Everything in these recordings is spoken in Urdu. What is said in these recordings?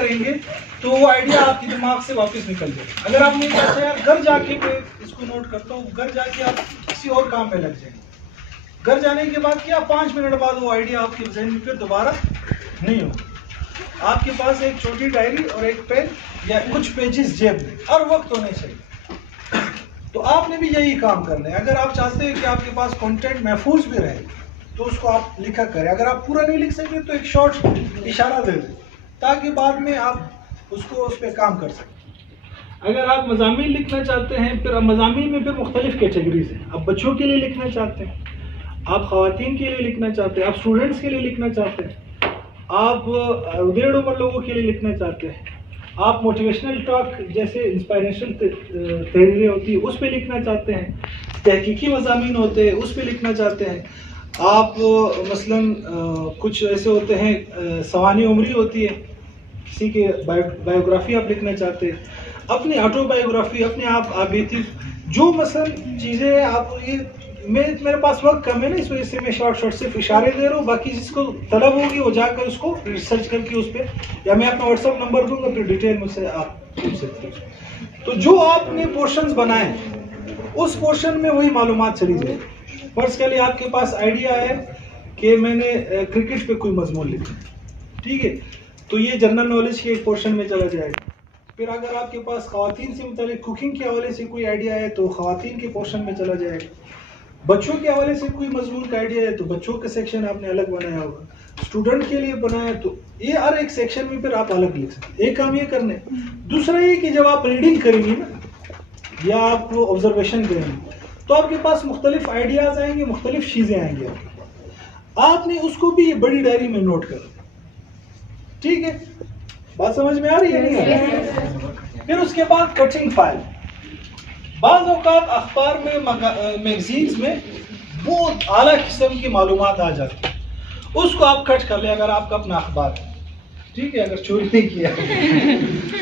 کریں گے تو وہ آئیڈیا آپ کے دماغ سے واپس نکل جائے. اگر آپ نہیں چاہتے یار گھر جا کے میں اس کو نوٹ کرتا ہوں, گھر جا کے آپ کسی اور کام میں لگ جائیں. گھر جانے کے بعد کیا 5 منٹ بعد وہ آئیڈیا آپ کے ذہن میں پھر دوبارہ نہیں ہوگا. آپ کے پاس ایک چھوٹی ڈائری اور ایک پین یا کچھ پیجز جیب میں ہر وقت ہونے چاہیے. تو آپ نے بھی یہی کام کرنا ہے. اگر آپ چاہتے ہیں کہ آپ کے پاس کنٹینٹ محفوظ بھی رہے تو اس کو آپ لکھا کریں. اگر آپ پورا نہیں لکھ سکتے تو ایک شارٹ اشارہ دے دیں تاکہ بعد میں آپ اس پہ کام کر سکیں. اگر آپ مضامین لکھنا چاہتے ہیں, پھر مضامین میں پھر مختلف کیٹیگریز ہیں. آپ بچوں کے لیے لکھنا چاہتے ہیں, آپ خواتین کے لیے لکھنا چاہتے ہیں, آپ اسٹوڈنٹس کے لیے لکھنا چاہتے ہیں, آپ ڈیڑھ عمر لوگوں کے لیے لکھنا چاہتے ہیں, آپ موٹیویشنل ٹاک جیسے انسپائریشنل تحریریں ہوتی ہیں اس پہ لکھنا چاہتے ہیں, تحقیقی مضامین ہوتے ہیں اس پہ لکھنا چاہتے ہیں, آپ مثلاً کچھ ایسے ہوتے ہیں سوانح عمری ہوتی ہے, کسی کے بایوگرافی آپ لکھنا چاہتے ہیں, اپنی آٹو بایوگرافی, اپنے آپ بیتی, جو مثلاً چیزیں آپ یہ میرے پاس وقت کم ہے نا, اس وجہ سے میں شارٹ صرف اشارے دے رہا ہوں. باقی جس کو طلب ہوگی وہ جا کر اس کو ریسرچ کر کے اس پہ, یا میں اپنا واٹس ایپ نمبر دوں گا, پھر ڈیٹیل مجھ سے آپ پوچھ سکتے ہیں. تو جو آپ نے پورشنز بنائے اس پورشن میں وہی معلومات چلی جائے. فرض کے لیے آپ کے پاس آئیڈیا ہے کہ میں نے کرکٹ پہ کوئی مضمون لکھا, ٹھیک ہے, تو یہ جنرل نالج کے ایک پورشن میں چلا جائے گا. پھر اگر آپ کے پاس خواتین سے متعلق کوکنگ کے حوالے سے کوئی آئیڈیا ہے تو خواتین کے پورشن میں چلا جائے گا. بچوں کے حوالے سے کوئی مضمون کا آئیڈیا ہے تو بچوں کا سیکشن آپ نے الگ بنایا ہوگا. اسٹوڈنٹ کے لیے بنایا تو یہ ہر ایک سیکشن میں پھر آپ الگ لکھ سکتے. ایک کام یہ کرنا ہے. دوسرا یہ کہ جب آپ ریڈنگ کریں گے نا یا آپ آبزرویشن کریں گے تو آپ کے پاس مختلف آئیڈیاز آئیں گے, مختلف چیزیں آئیں گے. آپ نے اس کو بھی یہ بڑی ڈائری میں نوٹ کرنا, ٹھیک ہے. بات سمجھ میں آ رہی ہے نہیں آ رہی؟ پھر اس کے بعد کٹنگ فائل. بعض اوقات اخبار میں میگزینز میں بہت اعلیٰ قسم کی معلومات آ جاتی ہیں, اس کو آپ کٹ کر لیں. اگر آپ کا اپنا اخبار ہے, ٹھیک ہے, اگر چوری نہیں کیا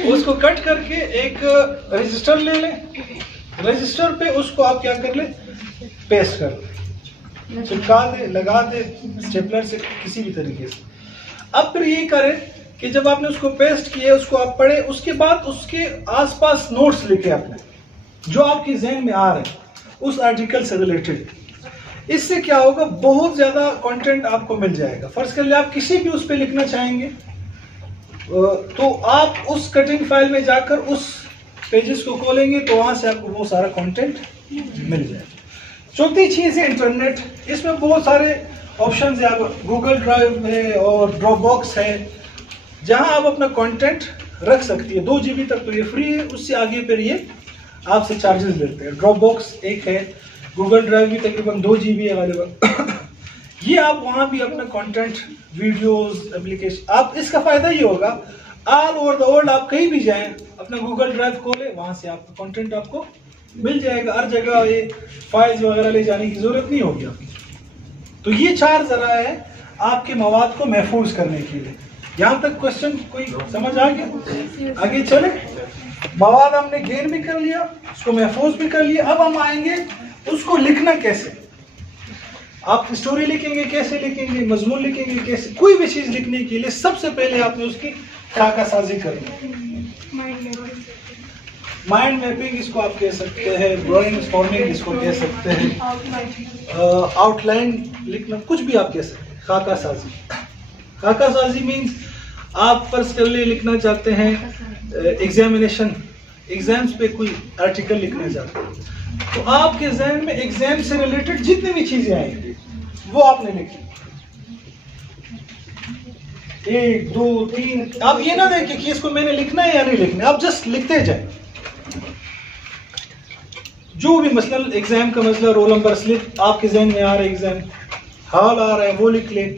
اس کو کٹ کر کے ایک رجسٹر لے لیں. رجسٹر پہ اس کو آپ کیا کر لیں, پیسٹ کر لیں, چپکا دیں, لگا دیں اسٹیپلر سے, کسی بھی طریقے سے. اب پھر یہ کریں کہ جب آپ نے اس کو پیسٹ کیا, اس کو آپ پڑھیں, اس کے بعد اس کے آس پاس نوٹس لکھیں اپنے جو آپ کے ذہن میں آ رہے ہیں اس آرٹیکل سے ریلیٹڈ. اس سے کیا ہوگا, بہت زیادہ کنٹینٹ آپ کو مل جائے گا. فرض کر لیں آپ کسی بھی اس پہ لکھنا چاہیں گے تو آپ اس کٹنگ فائل میں جا کر اس پیجز کو کھولیں گے تو وہاں سے آپ کو وہ سارا کنٹینٹ مل جائے گا. چوتھی چیز ہے انٹرنیٹ. اس میں بہت سارے آپشنز ہیں. گوگل ڈرائیو ہے اور ڈراپ باکس ہے جہاں آپ اپنا کنٹینٹ رکھ سکتی ہے. 2 GB تک تو یہ فری ہے, اس سے آگے پھر یہ آپ سے چارجز لیتے ہیں. ڈراپ باکس ایک ہے, گوگل ڈرائیو بھی تقریباً 2 GB اویلیبل. یہ آپ وہاں بھی اپنا کنٹینٹ, ویڈیوز, اپلیکیشن, آپ اس کا فائدہ یہ ہوگا آل اوور دا ورلڈ آپ کہیں بھی جائیں, اپنا گوگل ڈرائیو کھولیں, وہاں سے آپ کا کنٹینٹ آپ کو مل جائے گا. ہر جگہ یہ فائلز وغیرہ لے جانے کی ضرورت نہیں ہوگی آپ کی. تو یہ 4 ذرائع ہے آپ کے مواد کو محفوظ کرنے کے لیے. یہاں تک کوشچن کوئی سمجھ آ گیا؟ آگے چلیں. مواد ہم نے گین بھی کر لیا, اس کو محفوظ بھی کر لیا. اب ہم آئیں گے اس کو لکھنا کیسے. آپ اسٹوری لکھیں گے کیسے لکھیں گے, مضمون لکھیں گے کیسے. کوئی بھی چیز لکھنے کے لیے سب سے پہلے آپ نے اس کی خاکہ سازی کرنی. مائنڈ میپنگ اس کو آپ کہہ سکتے ہیں, برین اسٹارمنگ اس کو کہہ سکتے ہیں, آؤٹ لائن لکھنا, کچھ بھی آپ کہہ سکتے ہیں. خاکہ سازی. خاکہ سازی مینس آپ فرض کر لیں لکھنا چاہتے ہیں ایگزامینیشن, ایگزامس پہ کوئی آرٹیکل لکھنا چاہتے ہیں تو آپ کے ذہن میں ایگزام سے ریلیٹڈ جتنی بھی چیزیں آئیں گی وہ آپ نے لکھی. 1 2 3. آپ یہ نہ دیکھیں کہ اس کو میں نے لکھنا ہے یا نہیں لکھنا ہے, آپ جسٹ لکھتے جائیں. جو بھی مثلا ایگزام کا مسئلہ, رول نمبر سلپ آپ کے ذہن میں آ رہا ہے, ایگزام ہال آ رہا ہے وہ لکھ لیں,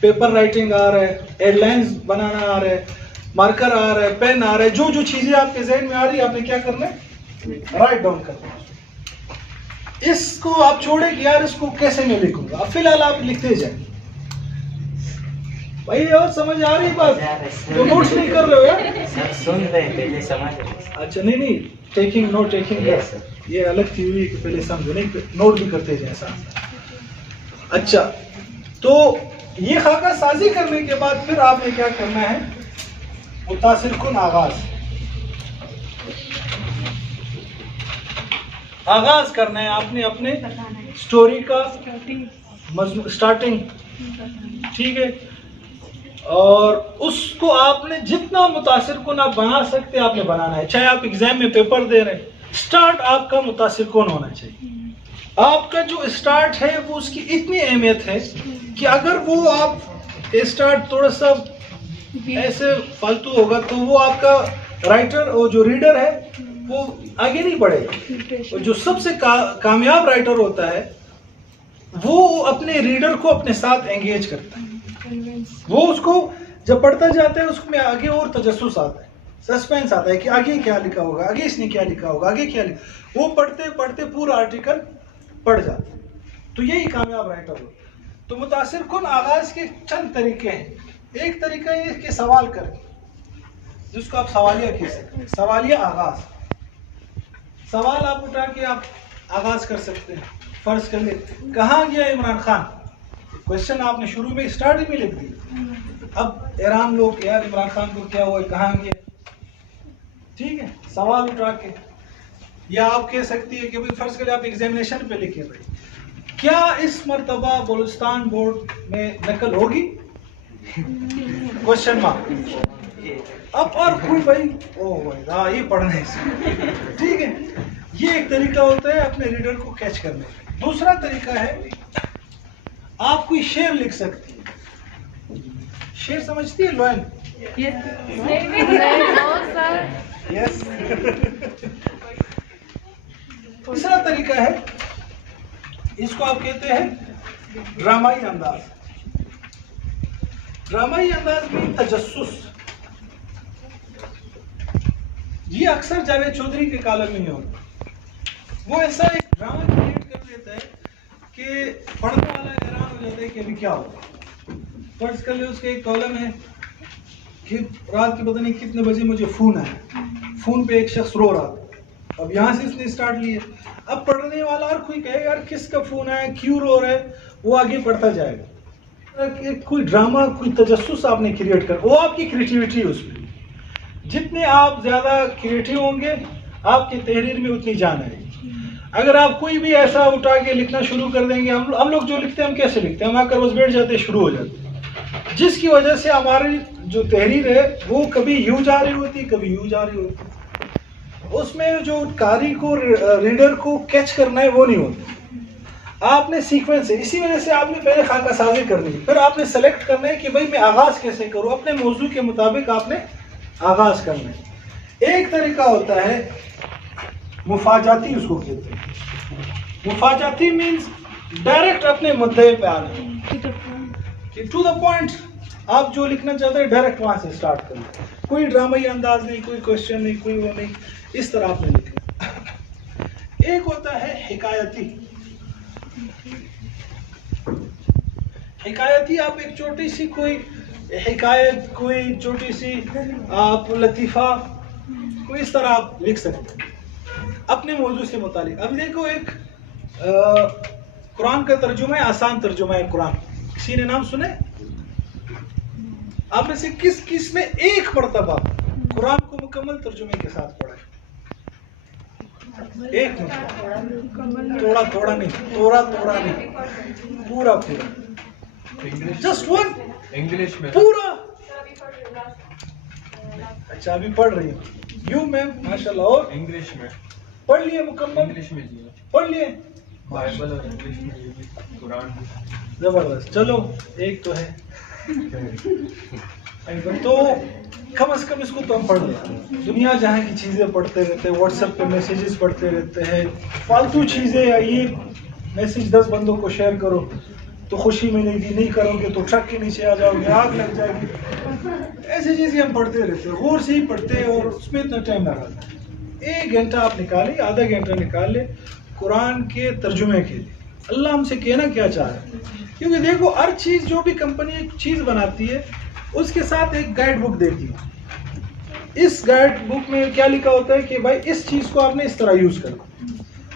پیپر رائٹنگ آ رہا ہے, ہیڈ لائنز بنانا آ رہا ہے, مارکر آ رہا ہے, پین آ رہا ہے, جو چیزیں آپ کے ذہن میں آ رہی ہے آپ نے کیا کرنا ہے, رائٹ ڈاؤن کرنا ہے. اس کو آپ چھوڑیں کہ یار اس کو کیسے میں لکھوں گا, اب فی الحال آپ لکھتے جائیں. بھائی اور سمجھ آ رہی بات, تو نوٹس نہیں کر رہے ہو یار, سن رہے ہیں پہلے سمجھ رہے. اچھا نہیں ٹیکنگ نوٹ ٹیکنگ یہ الگ تھی ہوئی کہ پہلے سمجھو, نہیں نوٹ بھی کرتے جائیں ساتھ. اچھا تو یہ خاکہ سازی کرنے کے بعد پھر آپ نے کیا کرنا ہے, متاثر کن آغاز. آغاز کرنا ہے آپ نے اپنے سٹوری کا سٹارٹنگ, ٹھیک ہے, اور اس کو آپ نے جتنا متاثر کن آپ بنا سکتے آپ نے بنانا ہے. چاہے آپ ایگزام میں پیپر دے رہے ہیں, سٹارٹ آپ کا متاثر کن ہونا چاہیے. آپ کا جو سٹارٹ ہے وہ اس کی اتنی اہمیت ہے کہ اگر وہ آپ سٹارٹ تھوڑا سا ایسے فالتو ہوگا تو وہ آپ کا رائٹر اور جو ریڈر ہے وہ آگے نہیں بڑھے گا. اور جو سب سے کامیاب رائٹر ہوتا ہے وہ اپنے ریڈر کو اپنے ساتھ انگیج کرتا ہے. وہ اس کو جب پڑھتا جاتا ہے اس میں آگے اور تجسس آتا ہے, سسپینس آتا ہے کہ آگے کیا لکھا ہوگا, آگے اس نے کیا لکھا ہوگا, آگے کیا لکھا. وہ پڑھتے پڑھتے پورا آرٹیکل پڑھ جاتا ہے. تو یہی کامیاب رائٹر ہو. تو متاثر کن آغاز کے چند طریقے ہیں. ایک طریقہ یہ کہ سوال کر کے, جس کو آپ سوالیہ کہہ سکتے ہیں, سوالیہ آغاز. سوال آپ اٹھا کے آپ آغاز کر سکتے ہیں. فرض کر لیں کہاں گیا عمران خان, کوشچن آپ نے شروع میں اسٹارٹ میں لکھ دیا. اب ایران لوگ یار عمران خان کو کیا ہوا, کہاں گیا, ٹھیک ہے, سوال اٹھا کے. یا آپ کہہ سکتی ہے کہ فرض کریں آپ ایگزامینیشن پہ لکھے بھائی کیا اس مرتبہ بلوچستان بورڈ میں نقل ہوگی, کوشچن مارک. اب اور کوئی بھائی او یہ پڑھنا ہے, ٹھیک ہے. یہ ایک طریقہ ہوتا ہے اپنے ریڈر کو کیچ کرنے کا. دوسرا طریقہ ہے آپ کوئی شعر لکھ سکتی ہے. شعر سمجھتی ہے لوئن؟ یس. تیسرا طریقہ ہے, اس کو آپ کہتے ہیں ڈرامائی انداز. ڈرامائی انداز میں تجسس. یہ اکثر جاوید چودھری کے کالم میں ہوتا. وہ ایسا ایک ڈرامہ کریٹ کر لیتا ہے کہ پڑھنے والا حیران ہو جاتا ہے کہ ابھی کیا ہوگا. فرض کر لیں اس کا ایک کالم ہے کہ رات کے پتہ نہیں کتنے بجے مجھے فون آیا, فون پہ ایک شخص رو رہا. اب یہاں سے اس نے اسٹارٹ لیے. اب پڑھنے والا اور کوئی کہے یار کس کا فون آیا, کیوں رو رہا ہے, وہ آگے پڑھتا جائے گا. کوئی ڈرامہ, کوئی تجسس آپ نے کریٹ کر, وہ آپ کی کریٹیوٹی ہے. اس میں جتنے آپ زیادہ کریٹیو ہوں گے آپ کی تحریر میں اتنی جان آئے گی. اگر آپ کوئی بھی ایسا اٹھا کے لکھنا شروع کر دیں گے, ہم لوگ جو لکھتے ہیں ہم کیسے لکھتے ہیں, ہم آ کر بس بیٹھ جاتے ہیں, شروع ہو جاتے ہیں, جس کی وجہ سے ہماری جو تحریر ہے وہ کبھی یوں جا رہی ہوتی, کبھی یوں جا رہی ہوتی. اس میں جو قاری کو ریڈر کو کیچ کرنا ہے وہ نہیں ہوتا. آپ نے سیکوینس ہے, اسی وجہ سے آپ نے پہلے خاکہ سازی کرنی ہے, پھر آپ نے سلیکٹ کرنا ہے کہ بھائی میں آغاز کیسے کروں. اپنے موضوع کے مطابق آپ نے آغاز کرنا ہے. ایک طریقہ ہوتا ہے مفاجاتی, اس کو کہتے ہیں. مفاجاتی مینز ڈائریکٹ اپنے مدعے پہ آنا, ٹو دا پوائنٹ. آپ جو لکھنا چاہتے ہیں ڈائریکٹ وہاں سے اسٹارٹ کرنا. کوئی ڈرامائی انداز نہیں, کوئی کوشچن نہیں, کوئی وہ نہیں, اس طرح آپ نے لکھنا. ایک ہوتا ہے حکایتی. حکایتی آپ ایک چھوٹی سی کوئی حکایت, کوئی چھوٹی سی آپ لطیفہ, کوئی اس طرح آپ لکھ سکتے ہیں اپنے موضوع سے متعلق. اب دیکھو ایک قرآن کا ترجمہ ہے, آسان ترجمہ ہے قرآن. کسی نے نام سنے؟ آپ میں سے کس نے ایک مرتبہ قرآن کو مکمل ترجمے کے ساتھ پڑھا ہے؟ ایک مرتبہ. تھوڑا نہیں, تھوڑا نہیں, پورا جسٹ ون. انگلش میں پورا. اچھا ابھی پڑھ رہی ہوں یوں میم, ماشاء اللہ. اور انگلش میں پڑھ لیے مکمل؟ انگلش میں جی پڑھ لیے, بائبل اور انگلش میں یہ بھی قرآن بھی. زبردست. چلو ایک تو ہے, تو کم از کم اس کو تو ہم پڑھ لیتے ہیں. دنیا جہاں کی چیزیں پڑھتے رہتے ہیں, واٹس ایپ پہ میسیجز پڑھتے رہتے ہیں, فالتو چیزیں. یا یہ میسیج 10 بندوں کو شیئر کرو تو خوشی ملے گی, نہیں کرو گے تو ٹرک کے نیچے آ جاؤ گے, آگ لگ جائے گی. ایسی چیزیں ہم پڑھتے رہتے ہیں, غور سے ہی پڑھتے ہیں, اور اس میں اتنا ٹائم لگاتا ہے. 1 گھنٹہ آپ نکالیں, آدھا گھنٹہ نکال لیں قرآن کے ترجمے کے لیے. اللہ ہم سے کہنا کیا چاہ رہا ہے, کیونکہ دیکھو ہر چیز جو بھی کمپنی ایک چیز بناتی ہے اس کے ساتھ ایک گائیڈ بک دیتی ہے. اس گائیڈ بک میں کیا لکھا ہوتا ہے کہ بھائی اس چیز کو آپ نے اس طرح یوز کرنا.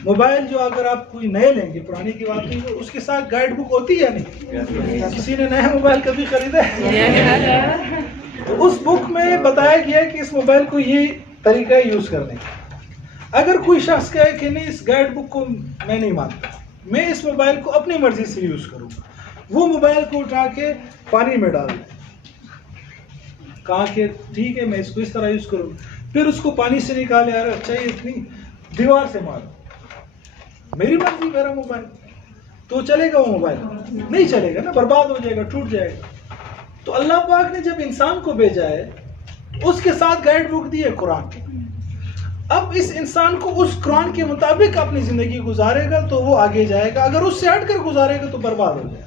موبائل جو اگر آپ کوئی نئے لیں گے, پرانی کی بات نہیں, اس کے ساتھ گائیڈ بک ہوتی ہے یا نہیں؟ کسی نے نیا موبائل کبھی خریدا ہے؟ تو اس بک میں بتایا گیا ہے کہ اس موبائل کو یہ طریقہ ہے یوز کرنے کا. اگر کوئی شخص کہے کہ نہیں اس گائیڈ بک کو میں نہیں مانتا, میں اس موبائل کو اپنی مرضی سے یوز کروں گا, وہ موبائل کو اٹھا کے پانی میں ڈال دیں, کہا کہ ٹھیک ہے میں اس کو اس طرح یوز کروں, پھر اس کو پانی سے نکالے, یار اچھا یہ اتنی دیوار سے مارو, میری مرضی میرا موبائل, تو چلے گا وہ موبائل؟ نہیں چلے گا نا, برباد ہو جائے گا, ٹوٹ جائے گا. تو اللہ پاک نے جب انسان کو بھیجا ہے اس کے ساتھ گائیڈ بک دی ہے قرآن. اب اس انسان کو اس قرآن کے مطابق اپنی زندگی گزارے گا تو وہ آگے جائے گا, اگر اس سے ہٹ کر گزارے گا تو برباد ہو جائے گا.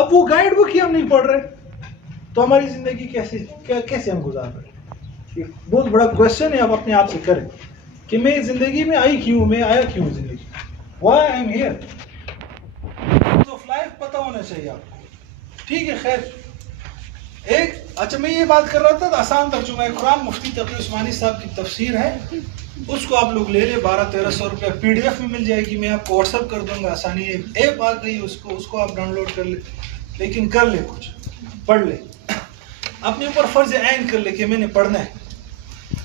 اب وہ گائیڈ بک ہی ہم نہیں پڑھ رہے تو ہماری زندگی کیسے ہم گزار رہے ہیں؟ یہ بہت بڑا کوشچن ہے. آپ اپنے آپ سے کریں کہ میں زندگی میں آئی کیوں, میں آیا کیوں زندگی, why I am here. Of life پتہ ہونا چاہیے آپ کو. ٹھیک ہے, خیر. ایک اچھا میں یہ بات کر رہا تھا, آسان ترجمہ قرآن مفتی تقی عثمانی صاحب کی تفسیر ہے, اس کو آپ لوگ لے لیں, 1200-1300 روپیہ PDF میں مل جائے گی, میں آپ کو واٹس ایپ کر دوں گا. آسانی ہے, ایپ آ گئی اس کو آپ ڈاؤن لوڈ کر لیں, لیکن کر لیں, کچھ پڑھ لیں, اپنے اوپر فرض عین کر لیں کہ میں نے پڑھنا ہے.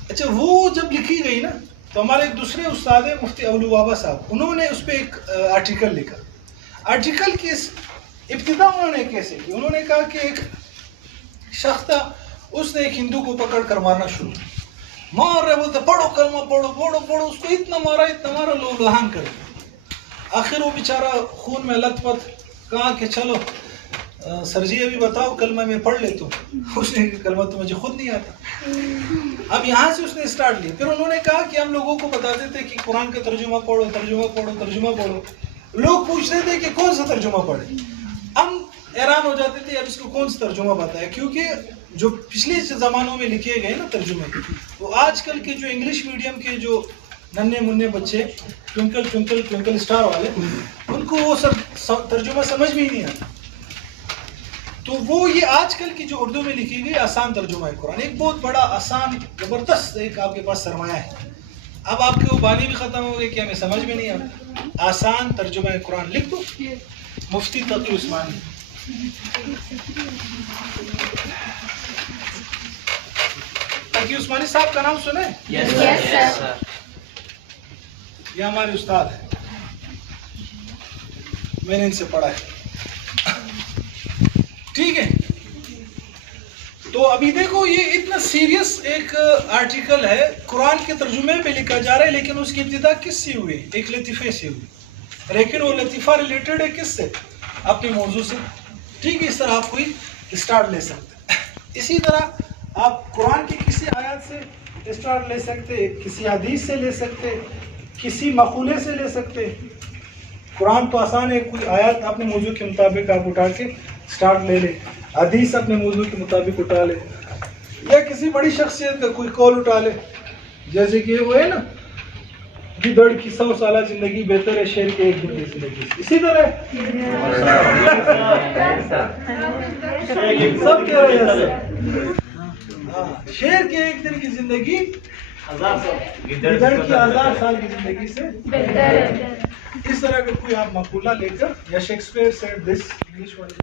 اچھا وہ جب لکھی گئی نا تو ہمارے ایک دوسرے استاد ہیں مفتی اولو بابا صاحب, انہوں نے اس پہ ایک آرٹیکل لکھا. آرٹیکل کی ابتدا انہوں نے کیسے کی, انہوں نے کہا کہ ایک شخص تھا, اس نے ایک ہندو کو پکڑ کر مارنا شروع, مار رہے, بولتے پڑھو کلمہ پڑھو پڑھو پڑھو, اس کو اتنا مارا لو لہان کر دیا. آخر وہ بیچارہ خون میں لت پت, کہا کہ چلو سر جی ابھی بتاؤ کلمہ میں پڑھ لیتا ہوں. اس نے کلمہ تو مجھے خود نہیں آتا. اب یہاں سے اس نے اسٹارٹ لیا. پھر انہوں نے کہا کہ ہم لوگوں کو بتاتے تھے کہ قرآن کا ترجمہ پڑھو ترجمہ پڑھو ترجمہ پڑھو. لوگ پوچھ رہے تھے کہ کون سا ترجمہ پڑھے, ہم حیران ہو جاتے تھے اب اس کو کون سا ترجمہ بتایا, کیونکہ جو پچھلے زمانوں میں لکھے گئے نا ترجمے, وہ آج کل کے جو انگلش میڈیم کے جو ننھے منھے بچے ٹوئنکل ٹوئنکل ٹوئنکل اسٹار والے, ان کو وہ سب ترجمہ سمجھ میں ہی نہیں آتا. تو وہ یہ آج کل کی جو اردو میں لکھی گئی آسان ترجمہ ہے قرآن, ایک بہت بڑا آسان زبردست ایک آپ کے پاس سرمایہ ہے. اب آپ کے وہ بانی بھی ختم ہو گئے کہ ہمیں سمجھ میں نہیں آتا. آسان ترجمہ قرآن لکھ دو, مفتی تقی عثمانی. تقی عثمانی صاحب کا نام سنے؟ Yes, sir. یہ ہمارے استاد ہیں, میں نے ان سے پڑھا ہے. ٹھیک ہے, تو ابھی دیکھو یہ اتنا سیریس ایک آرٹیکل ہے, قرآن کے ترجمے پہ لکھا جا رہا ہے, لیکن اس کی ابتدا کس سے ہوئی؟ ایک لطیفے سے ہوئی, لیکن وہ لطیفہ ریلیٹڈ ہے کس سے؟ اپنے موضوع سے. ٹھیک ہے, اس طرح آپ کوئی اسٹارٹ لے سکتے. اسی طرح آپ قرآن کی کسی آیات سے اسٹارٹ لے سکتے, کسی حدیث سے لے سکتے, کسی مقولے سے لے سکتے. قرآن تو آسان ہے, کوئی آیات اپنے موضوع کے مطابق آپ اٹھا کے اسٹارٹ لے لیں, حدیث اپنے موضوع کے مطابق اٹھا لے, یا کسی بڑی شخصیت کا کوئی قول اٹھا لے, جیسے کہ وہ ہے نا گدڑ کی 100 سالہ زندگی بہتر ہے شیر کے ایک دن کی زندگی. اسی طرح سب کہہ رہے ہیں شیر کے ایک دن کی زندگی گدڑ کی 1000 سال کی زندگی سے بہتر ہے. اس طرح کا کوئی آپ مقولہ لے کر, یا شیکسپیئر سیڈ دس, انگلش والے